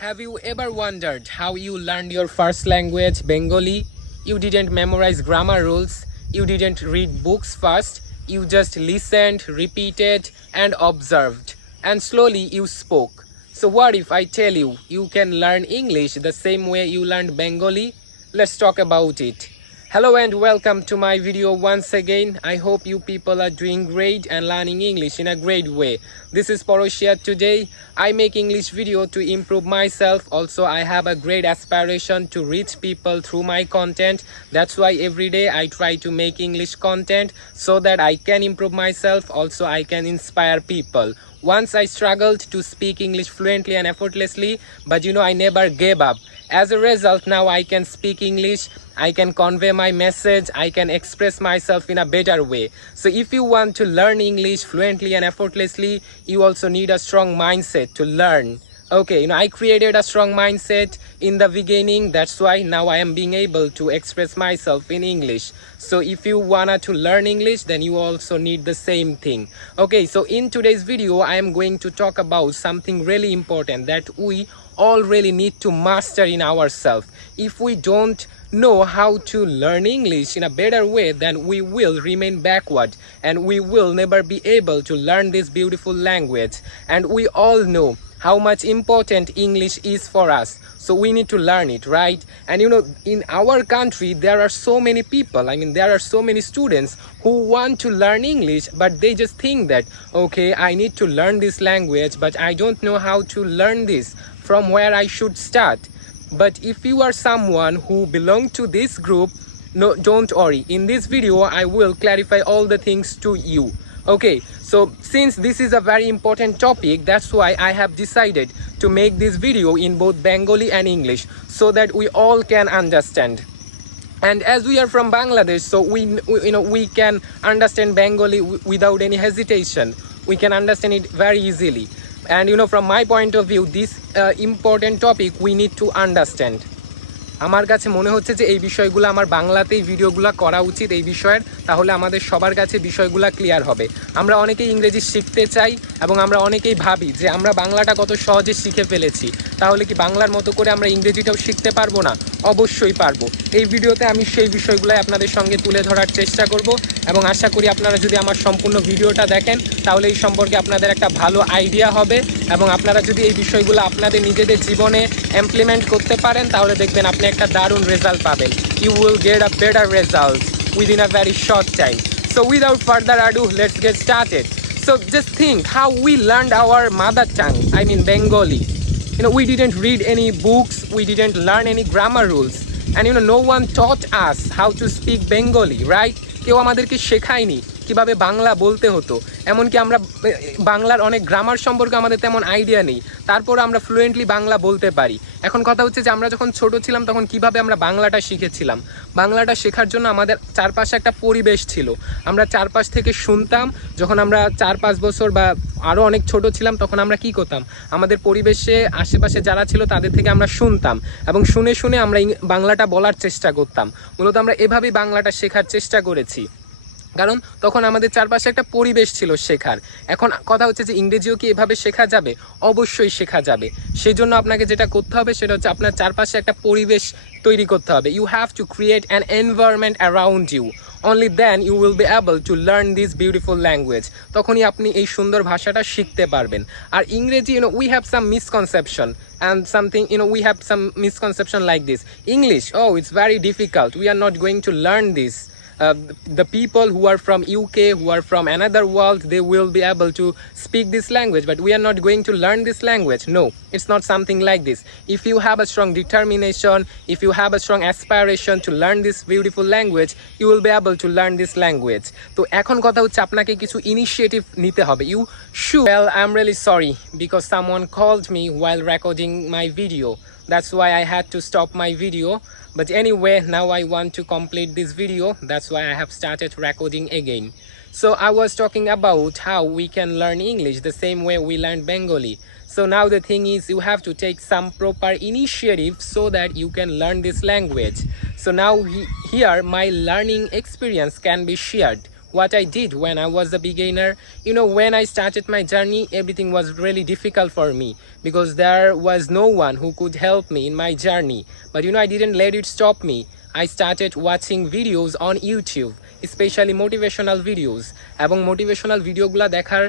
Have you ever wondered how you learned your first language, Bengali? You didn't memorize grammar rules, you didn't read books first, you just listened, repeated, and observed. And slowly you spoke. So, what if I tell you you can learn English the same way you learned Bengali? Let's talk about it. Hello and welcome to my video once again. I hope you people are doing great and learning English in a great way. This is Porosh here. Today I make English video to improve myself. Also I have a great aspiration to reach people through my content. That's why every day I try to make English content so that I can improve myself. Also I can inspire people. Once I struggled to speak English fluently and effortlessly, but I never gave up. As a result, now I can speak English, I can convey my message, I can express myself in a better way. So if you want to learn English fluently and effortlessly, you also need a strong mindset to learn. Okay, I created a strong mindset in the beginning. That's why now I am being able to express myself in English. So if you wanna to learn English, then you also need the same thing. Okay, so in today's video, I am going to talk about something really important that we all really need to master in ourselves. If we don't know how to learn English in a better way, then we will remain backward and we will never be able to learn this beautiful language. And we all know how much important English is for us. So we need to learn it, right? And in our country, there are so many people, there are so many students who want to learn English, but they just think that, okay, I need to learn this language, but I don't know how to learn this, from where I should start. But if you are someone who belongs to this group, no, don't worry. In this video, I will clarify all the things to you. Okay, so since this is a very important topic, that's why I have decided to make this video in both Bengali and English so that we all can understand. And as we are from Bangladesh, so we can understand Bengali without any hesitation. We can understand it very easily. And from my point of view, this important topic we need to understand. আমার কাছে মনে হচ্ছে যে এই বিষয়গুলো আমার বাংলাতেই ভিডিওগুলো করা উচিত এই বিষয়ের, তাহলে আমাদের সবার কাছে বিষয়গুলো ক্লিয়ার হবে। আমরা অনেকেই ইংরেজি শিখতে চাই এবং আমরা অনেকেই ভাবি যে আমরা বাংলাটা কত সহজে শিখে ফেলেছি, তাহলে কি বাংলার মতো করে আমরা ইংরেজিটাও শিখতে পারবো না? অবশ্যই পারবো। এই ভিডিওতে আমি সেই বিষয়গুলোই আপনাদের সঙ্গে তুলে ধরার চেষ্টা করব এবং আশা করি আপনারা যদি আমার সম্পূর্ণ ভিডিওটা দেখেন তাহলে এই সম্পর্কে আপনাদের একটা ভালো আইডিয়া হবে এবং আপনারা যদি এই বিষয়গুলো আপনাদের নিজেদের জীবনে ইমপ্লিমেন্ট করতে পারেন তাহলে দেখবেন আপনি একটা দারুণ রেজাল্ট পাবেন। You will get a better result within a very short time. So without further ado, let's get started. So just think how we learned our mother tongue, Bengali. We didn't read any books, we didn't learn any grammar rules, and no one taught us how to speak Bengali, right? কেউ আমাদেরকে শেখায়নি কিভাবে বাংলা বলতে হতো, এমনকি আমরা বাংলার অনেক grammar সম্পর্কে আমাদের তেমন আইডিয়া নেই, তারপর আমরা ফ্লুয়েন্টলি বাংলা বলতে পারি। এখন কথা হচ্ছে যে আমরা যখন ছোট ছিলাম তখন কিভাবে আমরা বাংলাটা শিখেছিলাম। বাংলাটা শেখার জন্য আমাদের চারপাশে একটা পরিবেশ ছিল, আমরা চারপাশ থেকে শুনতাম। যখন আমরা 4-5 বছর বা আরও অনেক ছোট ছিলাম তখন আমরা কি করতাম, আমাদের পরিবেশে আশেপাশে যারা ছিল তাদের থেকে আমরা শুনতাম এবং শুনে শুনে আমরা বাংলাটা বলার চেষ্টা করতাম। মূলত আমরা এভাবেই বাংলাটা শেখার চেষ্টা করেছি, কারণ তখন আমাদের চারপাশে একটা পরিবেশ ছিল শেখার। এখন কথা হচ্ছে যে ইংরেজিও কি এভাবে শেখা যাবে? অবশ্যই শেখা যাবে। সেই জন্য আপনাকে যেটা করতে হবে সেটা হচ্ছে আপনার চারপাশে একটা পরিবেশ তৈরি করতে হবে। You have to create an environment around you, only then you will be able to learn this beautiful language. তখনই আপনি এই সুন্দর ভাষাটা শিখতে পারবেন। আর ইংরেজি, we have some misconception and something, we have some misconception like this. English, oh, it's very difficult, we are not going to learn this. The people who are from UK, who are from another world, they will be able to speak this language, but we are not going to learn this language. No, it's not something like this. If you have a strong determination, if you have a strong aspiration to learn this beautiful language, you will be able to learn this language. তো এখন কথা হচ্ছে আপনাকে কিছু initiative নিতে হবে। You should. Well, I'm really sorry because someone called me while recording my video. That's why I had to stop my video. But anyway, now I want to complete this video. That's why I have started recording again. So I was talking about how we can learn English the same way we learned Bengali. So now the thing is, you have to take some proper initiative so that you can learn this language. So now here my learning experience can be shared what I did when I was a beginner. You know, when I started my journey, everything was really difficult for me because there was no one who could help me in my journey. But you know, I didn't let it stop me. I started watching videos on YouTube, specially motivational videos, এবং motivational ভিডিওগুলো দেখার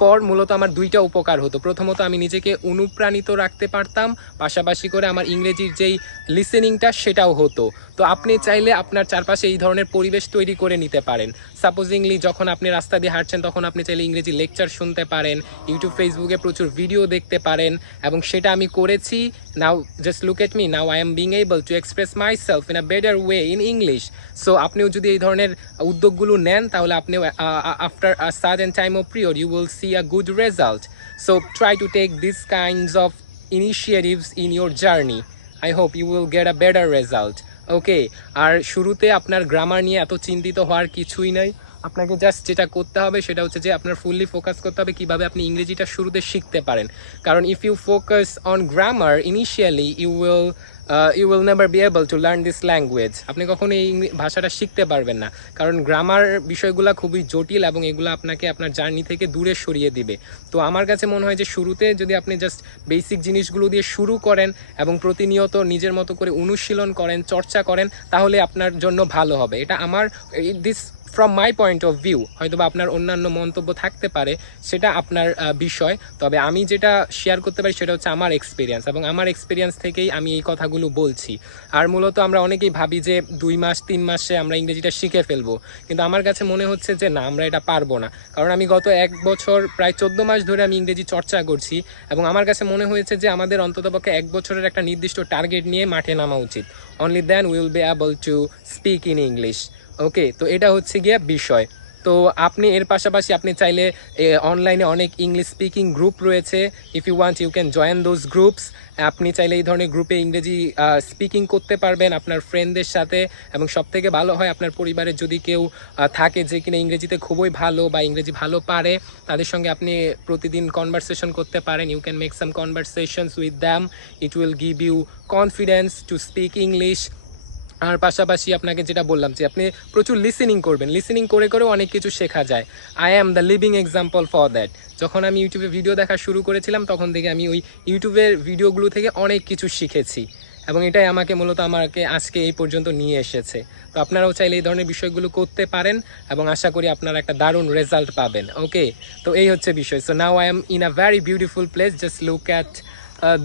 পর মূলত আমার দুইটা উপকার হতো। প্রথমত আমি নিজেকে অনুপ্রাণিত রাখতে পারতাম, পাশাপাশি করে আমার ইংরেজির যেই লিসেনিংটা সেটাও হতো। তো আপনি চাইলে আপনার চারপাশে এই ধরনের পরিবেশ তৈরি করে নিতে পারেন। সাপোজিংলি যখন আপনি রাস্তা দিয়ে হাঁটছেন তখন আপনি চাইলে ইংরেজি লেকচার শুনতে পারেন, ইউটিউব ফেসবুকে প্রচুর ভিডিও দেখতে পারেন, এবং সেটা আমি করেছি। Now just look at me, now I am being able to express my self in a better way in English. So আপনিও যদি এই ধরনের উদ্যোগগুলো নেন তাহলে আপনিও after a certain time of period you will see a good result. So try to take this kinds of initiatives in your journey. I hope you will get a better result. Okay, আর শুরুতে আপনার grammar নিয়ে এত চিন্তিত হওয়ার কিছুই নাই। আপনাকে জাস্ট যেটা করতে হবে সেটা হচ্ছে যে আপনার ফুললি ফোকাস করতে হবে কীভাবে আপনি ইংরেজিটা শুরুতে শিখতে পারেন। কারণ if you focus on grammar initially you will never be able to learn this language. আপনি কখনো এই ভাষাটা শিখতে পারবেন না, কারণ গ্রামার বিষয়গুলো খুবই জটিল এবং এগুলো আপনাকে আপনার জার্নি থেকে দূরে সরিয়ে দিবে। তো আমার কাছে মনে হয় যে শুরুতে যদি আপনি জাস্ট বেসিক জিনিসগুলো দিয়ে শুরু করেন এবং প্রতিনিয়ত নিজের মতো করে অনুশীলন করেন, চর্চা করেন, তাহলে আপনার জন্য ভালো হবে। এটা আমার this from my point of view. হয়তো বা আপনার অন্যান্য মন্তব্য থাকতে পারে, সেটা আপনার বিষয়। তবে আমি যেটা শেয়ার করতে পারি সেটা হচ্ছে আমার এক্সপিরিয়েন্স, এবং আমার এক্সপিরিয়েন্স থেকেই আমি এই কথাগুলো বলছি। আর মূলত আমরা অনেকেই ভাবি যে 2 মাস 3 মাসে আমরা ইংরেজিটা শিখে ফেলবো, কিন্তু আমার কাছে মনে হচ্ছে যে না, আমরা এটা পারবো না। কারণ আমি গত 1 বছর প্রায় 14 মাস ধরে আমি ইংরেজি চর্চা করছি, এবং আমার কাছে মনে হয়েছে যে আমাদের অন্ততপক্ষে 1 বছরের একটা নির্দিষ্ট টার্গেট নিয়ে মাঠে নামা উচিত। Only then we will be able to speak in English. Okay, তো এটা হচ্ছে গিয়ে বিষয়। তো আপনি এর পাশাপাশি আপনি চাইলে অনলাইনে অনেক ইংলিশ স্পিকিং গ্রুপ রয়েছে। If you want you can join those groups. আপনি চাইলে এই ধরনের গ্রুপে ইংরেজি স্পিকিং করতে পারবেন আপনার ফ্রেন্ডদের সাথে, এবং সবথেকে ভালো হয় আপনার পরিবারের যদি কেউ থাকে যে কিনা ইংরেজিতে খুবই ভালো বা ইংরেজি ভালো পারে, তাদের সঙ্গে আপনি প্রতিদিন কনভারসেশন করতে পারেন। You can make some conversations with them, it will give you confidence to speak English. আর পাশাপাশি আপনাকে যেটা বললাম যে আপনি প্রচুর লিসেনিং করবেন, লিসেনিং করে করেও অনেক কিছু শেখা যায়। I am the living example for that. যখন আমি ইউটিউবে ভিডিও দেখা শুরু করেছিলাম তখন থেকে আমি ওই ইউটিউবের ভিডিওগুলো থেকে অনেক কিছু শিখেছি, এবং এটাই আমাকে আজকে এই পর্যন্ত নিয়ে এসেছে। তো আপনারাও চাইলে এই ধরনের বিষয়গুলো করতে পারেন, এবং আশা করি আপনারা একটা দারুণ রেজাল্ট পাবেন। ওকে, তো এই হচ্ছে বিষয়। So now I M in a very beautiful place, just look at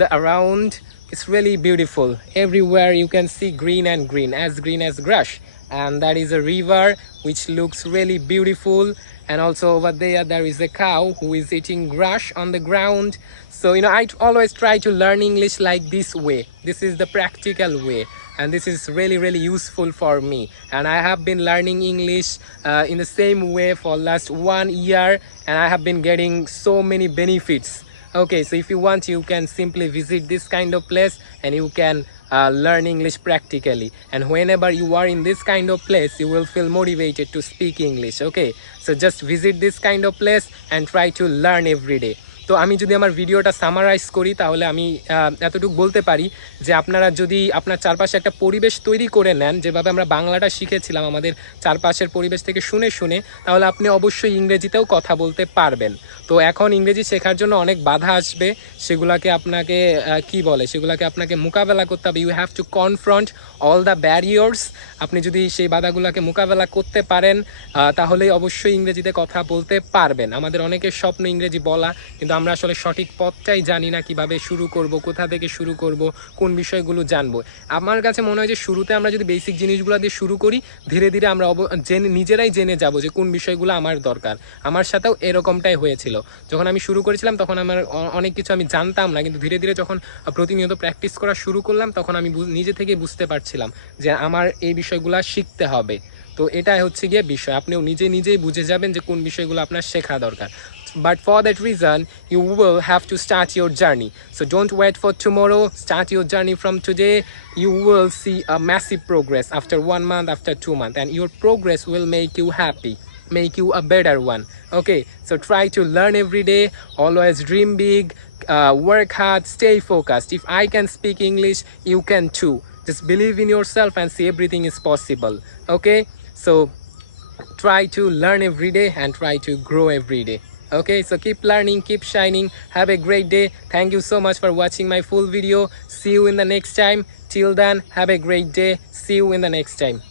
the around. It's really beautiful. Everywhere you can see green and green as grass, and that is a river which looks really beautiful. And also over there is a cow who is eating grass on the ground. So you know, I always try to learn English like this way. This is the practical way, and this is really useful for me. And I have been learning English in the same way for last 1 year, and I have been getting so many benefits. Okay, so if you want, you can simply visit this kind of place and you can learn English practically. And whenever you are in this kind of place, you will feel motivated to speak English. Okay, so just visit this kind of place and try to learn every day. তো আমি যদি আমার ভিডিওটা summarise করি তাহলে আমি এতটুকু বলতে পারি যে আপনারা যদি আপনার চারপাশে একটা পরিবেশ তৈরি করে নেন, যেভাবে আমরা বাংলাটা শিখেছিলাম আমাদের চারপাশের পরিবেশ থেকে শুনে শুনে, তাহলে আপনি অবশ্যই ইংরেজিতেও কথা বলতে পারবেন। তো এখন ইংরেজি শেখার জন্য অনেক বাধা আসবে, সেগুলোকে আপনাকে মোকাবেলা করতে হবে। You have to confront all the barriers. আপনি যদি সেই বাধাগুলোকে মোকাবেলা করতে পারেন তাহলেই অবশ্যই ইংরেজিতে কথা বলতে পারবেন। আমাদের অনেকের স্বপ্ন ইংরেজি বলা, কিন্তু আমরা আসলে সঠিক পথটাই জানি না, কিভাবে শুরু করব, কোথা থেকে শুরু করব, কোন বিষয়গুলো জানবো। আমার কাছে মনে হয় যে শুরুতে আমরা যদি বেসিক জিনিসগুলো দিয়ে শুরু করি, ধীরে ধীরে আমরা নিজেরাই জেনে যাব যে কোন বিষয়গুলো আমার দরকার। আমার সাথেও এরকমটাই হয়েছিল। যখন আমি শুরু করেছিলাম তখন আমার অনেক কিছু আমি জানতাম না, কিন্তু ধীরে ধীরে যখন প্রতিনিয়ত প্র্যাকটিস করা শুরু করলাম তখন আমি নিজে থেকে বুঝতে পারছিলাম যে আমার এই বিষয়গুলো শিখতে হবে। তো এটাই হচ্ছে গিয়ে বিষয়, আপনিও নিজেই বুঝে যাবেন যে কোন বিষয়গুলো আপনার শেখা দরকার। But for that reason, you will have to start your journey. So don't wait for tomorrow. Start your journey from today. You will see a massive progress after 1 month, after 2 months, and your progress will make you happy, make you a better one. Okay, so try to learn every day. Always dream big, work hard, stay focused. If I can speak English, you can too. Just believe in yourself and see everything is possible. Okay, so try to learn every day and try to grow every day. Okay, so keep learning, keep shining. Have a great day. Thank you so much for watching my full video. See you in the next time. Till then, have a great day. See you in the next time.